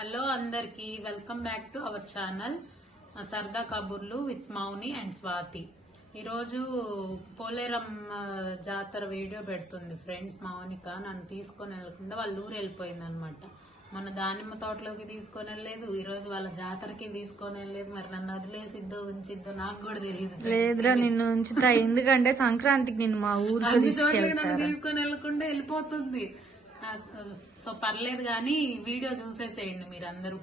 Hello అందరికి welcome back to our channel. సరదా కబుర్లు విత్ మౌని అండ్ స్వాతి. ఈరోజు పోలేరం ఆ, జాతర వీడియో పెడుతుంది ఫ్రెండ్స్ మౌనిక. నన్ను తీసుకొని వెళ్ళకుండా వాళ్ళ ఊరు వెళ్ళిపోయింది అనమాట మన దానిమ్మ తోటలోకి తీసుకొని వెళ్ళలేదు. ఈరోజు వాళ్ళ జాతరకి తీసుకొని వెళ్ళలేదు. మరి నన్ను వదిలేసిద్దో ఉంచిద్దో నాకు కూడా తెలియదు లేదురా నిన్ను ఉంచుతా. ఎందుకంటే సంక్రాంతికి నిన్ను మా తీసుకెళ్తారు? తీసుకొని వెళ్ళకుండా వెళ్ళిపోతుంది. సో పర్లేదు కానీ వీడియో చూసేసేయండి మీరందరూ.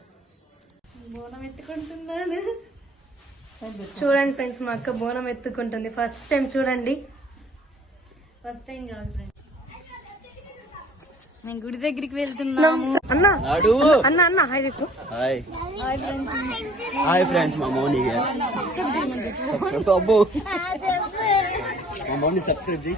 చూడండి ఫ్రెండ్స్ మా అక్క బోనం ఎత్తుకుంటుంది. ఫస్ట్ టైం చూడండి. ఫస్ట్ టైం కాదు ఫ్రెండ్స్ నేను గుడి దగ్గరికి వెళ్తున్నాము. అన్న అన్న అన్న హాయ్ చెప్పు. హాయ్. హాయ్ ఫ్రెండ్స్ మా మౌని అబ్బో. మా మౌని సబ్స్క్రైబ్ చేయి.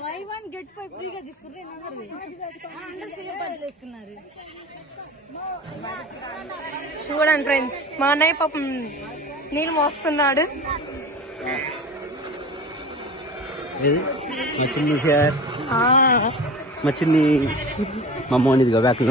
బై వన్ గెట్ ఫైవ్ ఫ్రీగా చూడండి ఫ్రెండ్స్ మా అన్నయ్య పాపం నీళ్ళు మోస్తున్నాడు. మా చిన్ని మా చిన్ని మా మౌనిదిగా బ్యాక్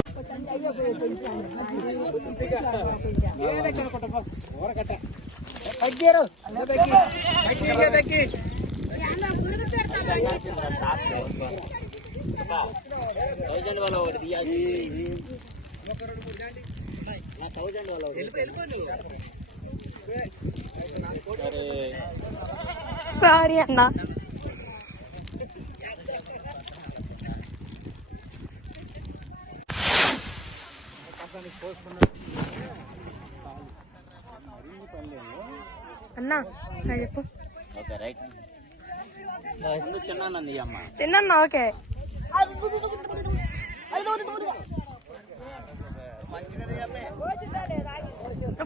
సారీ అన్న అన్నా నాకు చెప్పు ఓకే రైట్ ముందు చిన్న అమ్మ చిన్న ఓకే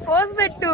ఫోర్స్ పెట్టు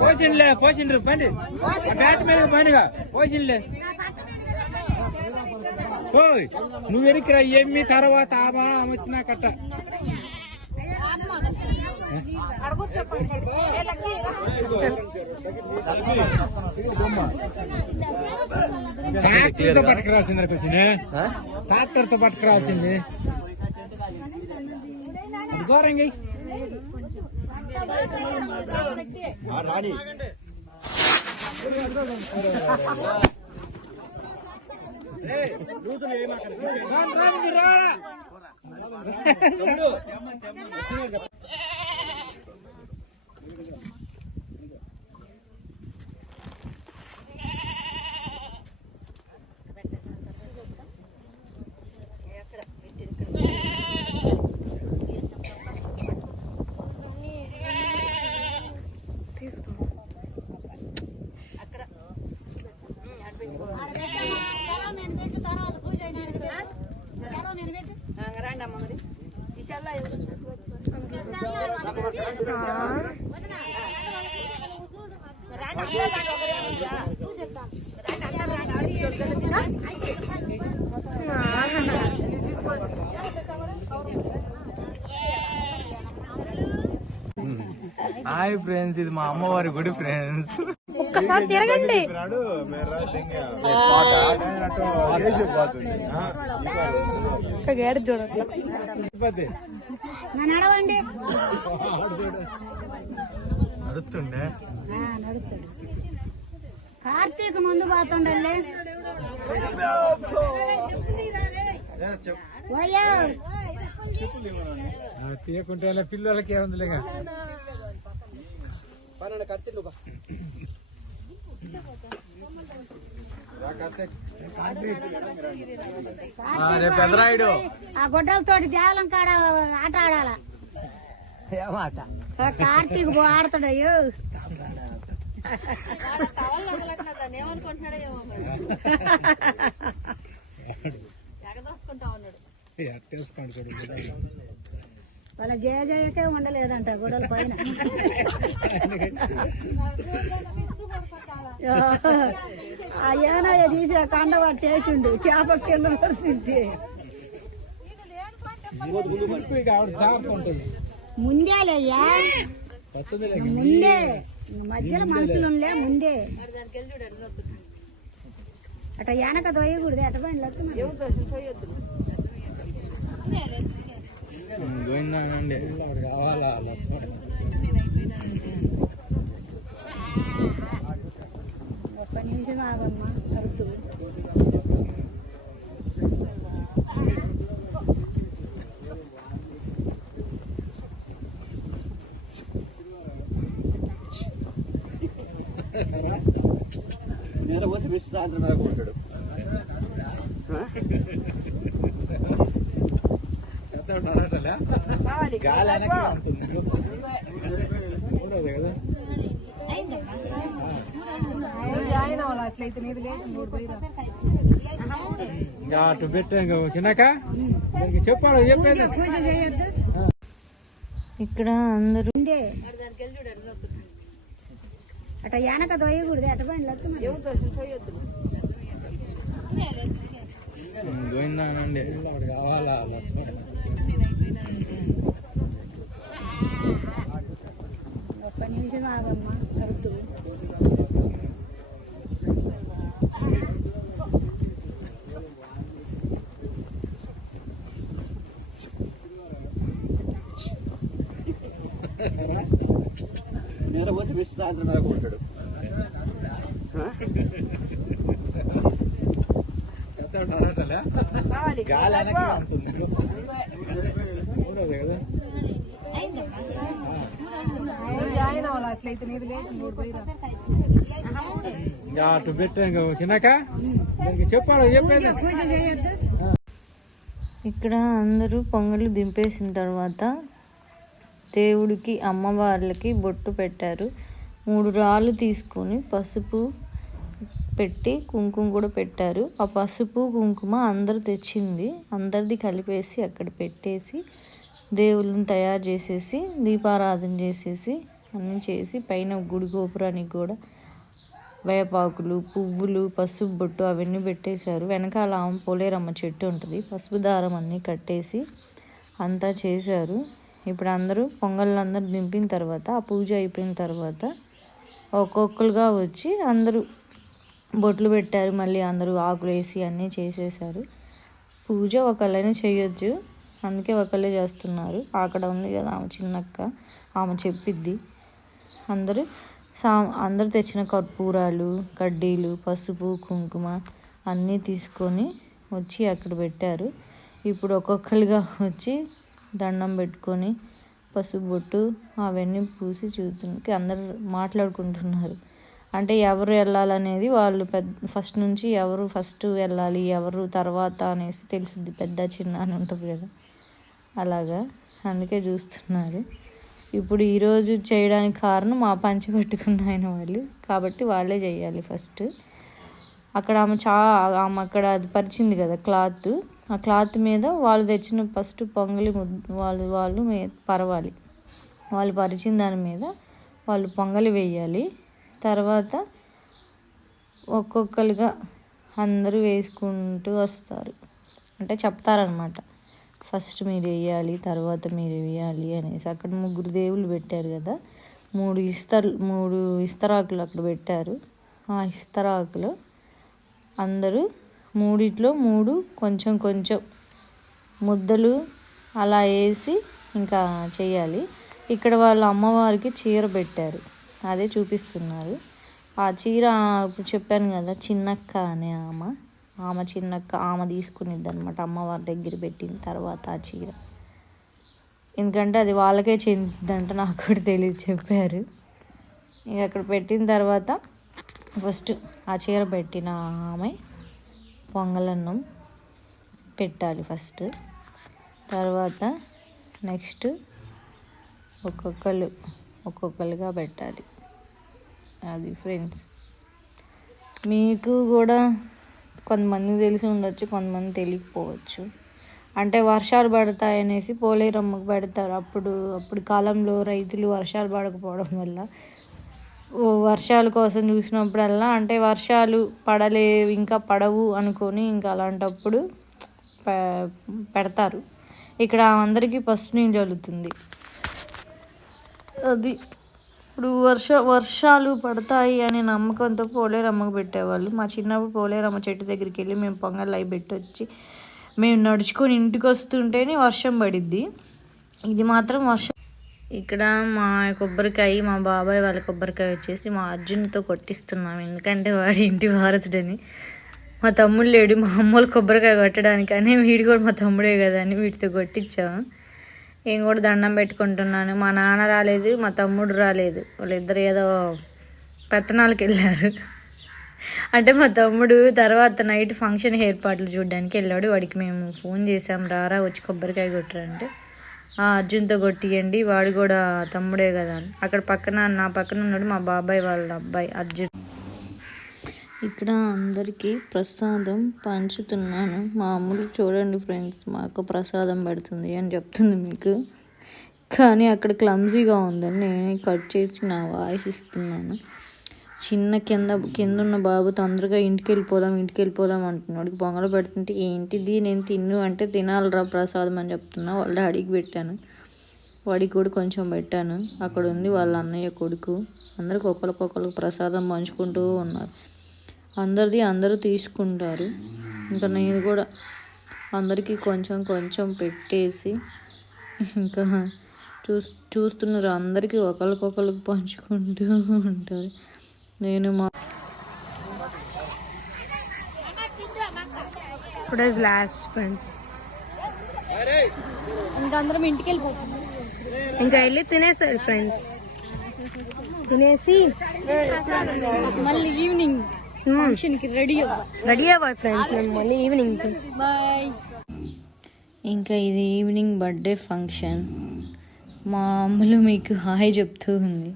పోసిండ్లే పోసిండ్రు బండి. బ్యాట్ మీద ఓయ్ నువ్వు ఎరికిరా ఏమి తర్వాత ఆమా ఆమె వచ్చినా కట్ట. ట్రాక్టర్తో పట్టుకురావాల్సింది క్వశ్చన్ ట్రాక్టర్తో పట్టుకురావాల్సింది. ఘోరంగా రాణి. తీసుకో హాయ్ ఫ్రెండ్స్ ఇది మా అమ్మవారి గుడి ఫ్రెండ్స్. ఒక్కసారి తిరగండి. ఒక గేడ చూడండి. చూడట్లా నడుతుండే కార్తీక ముందు పోతుండలే తీయకుంటే పిల్లలకి ఏముందిలేగా రేపు పెదరాయుడు ఆ గొడ్డలతోటి దేవలం కాడ ఆట ఆడాల? కార్తీక పో ఆడతాడయ్యో వాళ్ళ జయ జయకే ఉండలేదంట గొడవల పైన. అయ్యానా తీసి ఆ కండ పట్టేసిండు చేప కింద పడుతుంటే. ముందేలయ్యా. ముందే. మధ్యలో మనుషులుండే ముందే. అట వెనక దొయ్యకూడదు అట పైన గోవిందానండి ఒక్క ఆగమ్మా కరెక్ట్. మేర పోతే మిస్ సాయంత్రం మేరకు ఉంటాడు. గాలి వెనక్కి ఉంటుంది. ఇంకా అటు పెట్టా చిన్నక చెప్పాలి చెప్పేది ఇక్కడ అందరూ అట వెనక దొయ్యకూడదు అట పైన గోవిందానండి కావాలా ఒక్క నిమిషం ఆగమ్మా. మిస్ సాయంత్రం మేరకు ఉంటాడు. గాలి ఉంటుంది. అటు పెట్టా చిన్నక చెప్పాలి చెప్పేది. ఇక్కడ అందరూ పొంగలు దింపేసిన తర్వాత దేవుడికి అమ్మవార్లకి బొట్టు పెట్టారు. మూడు రాళ్ళు తీసుకొని పసుపు పెట్టి కుంకుమ కూడా పెట్టారు. ఆ పసుపు కుంకుమ అందరు తెచ్చింది. అందరిది కలిపేసి అక్కడ పెట్టేసి దేవుళ్ళని తయారు చేసేసి దీపారాధన చేసేసి అన్నీ చేసి పైన గుడి గోపురానికి కూడా వేపాకులు పువ్వులు పసుపు బొట్టు అవన్నీ పెట్టేశారు. వెనకాల ఆమె పోలేరమ్మ చెట్టు ఉంటుంది. పసుపు దారం అన్నీ కట్టేసి అంతా చేశారు. ఇప్పుడు అందరూ పొంగళ్ళు అందరూ దింపిన తర్వాత ఆ పూజ అయిపోయిన తర్వాత ఒక్కొక్కరుగా వచ్చి అందరూ బొట్లు పెట్టారు మళ్ళీ అందరూ ఆకులు వేసి అన్నీ చేసేసారు. పూజ ఒకళ్ళైనా చేయొచ్చు అందుకే ఒకళ్ళే చేస్తున్నారు. అక్కడ ఉంది కదా ఆమె చిన్నక్క ఆమె చెప్పిద్ది. అందరూ సా అందరు తెచ్చిన కర్పూరాలు కడ్డీలు పసుపు కుంకుమ అన్నీ తీసుకొని వచ్చి అక్కడ పెట్టారు. ఇప్పుడు ఒక్కొక్కరుగా వచ్చి దండం పెట్టుకొని పసుపు బొట్టు అవన్నీ పూసి చూస్తున్నారు అందరు మాట్లాడుకుంటున్నారు. అంటే ఎవరు వెళ్ళాలనేది వాళ్ళు పెద్ద ఫస్ట్ నుంచి ఎవరు ఫస్ట్ వెళ్ళాలి ఎవరు తర్వాత అనేసి తెలిసింది పెద్ద చిన్న అని ఉంటుంది కదా. అలాగా అందుకే చూస్తున్నారు. ఇప్పుడు ఈరోజు చేయడానికి కారణం మా పంచి కట్టుకున్న ఆయన వాళ్ళు. కాబట్టి వాళ్ళే చేయాలి ఫస్ట్. అక్కడ ఆమె చా ఆమె అక్కడ అది పరిచింది కదా క్లాత్. ఆ క్లాత్ మీద వాళ్ళు తెచ్చిన ఫస్ట్ పొంగలి వాళ్ళు వాళ్ళు పరవాలి. వాళ్ళు పరిచిన దాని మీద వాళ్ళు పొంగలి వేయాలి. తర్వాత ఒక్కొక్కరుగా అందరూ వేసుకుంటూ వస్తారు. అంటే చెప్తారనమాట ఫస్ట్ మీరు వేయాలి తర్వాత మీరు వేయాలి అనేసి. అక్కడ ముగ్గురు దేవుళ్ళు పెట్టారు కదా. మూడు ఇస్తర్ మూడు ఇస్తరాకులు అక్కడ పెట్టారు. ఆ ఇస్తరాకులు అందరూ మూడిట్లో మూడు కొంచెం కొంచెం ముద్దలు అలా వేసి ఇంకా చేయాలి. ఇక్కడ వాళ్ళ అమ్మవారికి చీర పెట్టారు. అదే చూపిస్తున్నారు. ఆ చీర ఇప్పుడు చెప్పాను కదా చిన్నక్క అనే ఆమె. ఆమె చిన్నక్క ఆమె తీసుకునిద్ది అనమాట అమ్మవారి దగ్గర పెట్టిన తర్వాత ఆ చీర. ఎందుకంటే అది వాళ్ళకే చెందిందంట నాకు కూడా తెలియదు చెప్పారు. ఇంక అక్కడ పెట్టిన తర్వాత ఫస్ట్ ఆ చీర పెట్టిన ఆమె పొంగలన్నం పెట్టాలి ఫస్ట్. తర్వాత నెక్స్ట్ ఒక్కొక్కరు ఒక్కొక్కరుగా పెట్టాలి. అది ఫ్రెండ్స్. మీకు కూడా కొంతమందికి తెలిసి ఉండొచ్చు కొంతమంది తెలియకపోవచ్చు. అంటే వర్షాలు పడతాయనేసి పోలేరమ్మకు పెడతారు. అప్పుడు అప్పుడు కాలంలో రైతులు వర్షాలు పడకపోవడం వల్ల వర్షాల కోసం చూసినప్పుడల్లా అంటే వర్షాలు పడలేవు ఇంకా పడవు అనుకొని ఇంకా అలాంటప్పుడు పె- పెడతారు. ఇక్కడ అందరికీ పసుపు నీళ్ళు జల్లుతుంది. అది ఇప్పుడు వర్ష వర్షాలు పడతాయి అనే నమ్మకంతో పోలేరమ్మకు పెట్టేవాళ్ళు. మా చిన్నప్పుడు పోలేరమ్మ చెట్టు దగ్గరికి వెళ్ళి మేము పొంగల్ అవి పెట్టొచ్చి మేము నడుచుకొని ఇంటికి వస్తుంటేనే వర్షం పడిద్ది. ఇది మాత్రం వర్షం ఇక్కడ మా కొబ్బరికాయ మా బాబాయ్ వాళ్ళ కొబ్బరికాయ వచ్చేసి మా అర్జున్తో కొట్టిస్తున్నాం. ఎందుకంటే వాడి ఇంటి వారసుడని. మా తమ్ముడు లేడు మా అమ్మోళ్ళు కొబ్బరికాయ కొట్టడానికి అని వీడు కూడా మా తమ్ముడే కదా అని వీటితో కొట్టించాము. నేను కూడా దండం పెట్టుకుంటున్నాను. మా నాన్న రాలేదు మా తమ్ముడు రాలేదు. వాళ్ళిద్దరు ఏదో పెత్తనాలకు వెళ్ళారు. అంటే మా తమ్ముడు తర్వాత నైట్ ఫంక్షన్ ఏర్పాట్లు చూడడానికి వెళ్ళాడు. వాడికి మేము ఫోన్ చేసాం రారా వచ్చి కొబ్బరికాయ కొట్టరంటే అంటే. అర్జున్తో కొట్టియండి వాడు కూడా తమ్ముడే కదా అక్కడ పక్కన నా పక్కన ఉన్నాడు మా బాబాయ్ వాళ్ళ అబ్బాయి అర్జున్. ఇక్కడ అందరికీ ప్రసాదం పంచుతున్నాను. మా అమ్ములు చూడండి ఫ్రెండ్స్ మాకు ప్రసాదం పెడుతుంది అని చెప్తుంది మీకు. కానీ అక్కడ క్లమ్జీగా ఉందని నేనే కట్ చేసి నా వాయిస్ ఇస్తున్నాను. చిన్న కింద కింద ఉన్న బాబు తొందరగా ఇంటికి వెళ్ళిపోదాం ఇంటికి వెళ్ళిపోదాం అంటున్నాడు. పొంగలు పెడుతుంటే ఏంటిది నేను తిన్ను అంటే తినాలిరా ప్రసాదం అని చెప్తున్నా. వాళ్ళ డాడీకి పెట్టాను. వాడికి కూడా కొంచెం పెట్టాను. అక్కడ ఉంది వాళ్ళ అన్నయ్య కొడుకు. అందరికి ఒకరికొకరికి ప్రసాదం పంచుకుంటూ ఉన్నారు. అందరిది అందరూ తీసుకుంటారు. ఇంకా నేను కూడా అందరికీ కొంచెం కొంచెం పెట్టేసి ఇంకా చూ చూస్తున్నారు. అందరికీ ఒకరికొకరికి పంచుకుంటూ ఉంటారు. నేను మా ఇప్పుడు లాస్ట్ ఫ్రెండ్స్ ఇంకా అందరం ఇంటికి వెళ్ళిపోతాం. ఇంకా వెళ్ళి తినేసారు ఫ్రెండ్స్ తినేసి మళ్ళీ ఈవినింగ్ ఫంక్షన్కి రెడీ రెడీ అవ్వాలి ఫ్రెండ్స్ మళ్ళీ ఈవినింగ్ బాయ్ ఇంకా ఇది ఈవినింగ్ బర్త్డే ఫంక్షన్ మా అమ్మలు మీకు హాయ్ చెప్తూ ఉంది.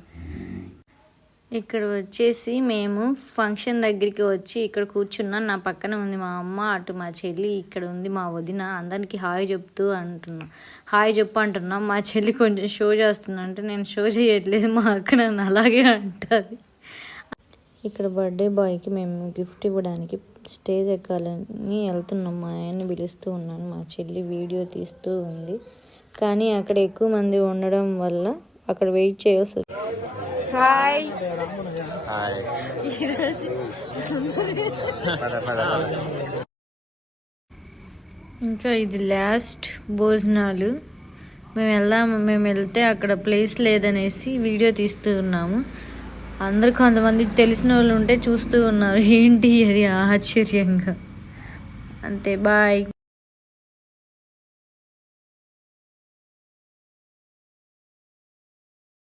ఇక్కడ వచ్చేసి మేము ఫంక్షన్ దగ్గరికి వచ్చి ఇక్కడ కూర్చున్నాం నా పక్కన ఉంది మా అమ్మ అటు మా చెల్లి ఇక్కడ ఉంది మా వదిన. అందరికీ హాయ్ చెప్తూ అంటున్నా. హాయ్ చెప్పు అంటున్నా. మా చెల్లి కొంచెం షో చేస్తున్నా అంటే నేను షో చేయట్లేదు. మా అక్క నన్ను అలాగే అంటుంది. ఇక్కడ బర్త్డే బాయ్కి మేము గిఫ్ట్ ఇవ్వడానికి స్టేజ్ ఎక్కాలని వెళ్తున్నాం. మా ఆయన్ని పిలుస్తూ ఉన్నాను. మా చెల్లి వీడియో తీస్తూ ఉంది. కానీ అక్కడ ఎక్కువ మంది ఉండడం వల్ల అక్కడ వెయిట్ చేయాల్సి వచ్చింది హాయ్. ఇంకా ఇది లాస్ట్ భోజనాలు. మేము వెళ్దాము మేము వెళ్తే అక్కడ ప్లేస్ లేదనేసి వీడియో తీస్తూ ఉన్నాము. అందరు కొంతమంది తెలిసిన వాళ్ళు ఉంటే చూస్తూ ఉన్నారు. ఏంటి అది ఆశ్చర్యంగా. అంతే బాయ్.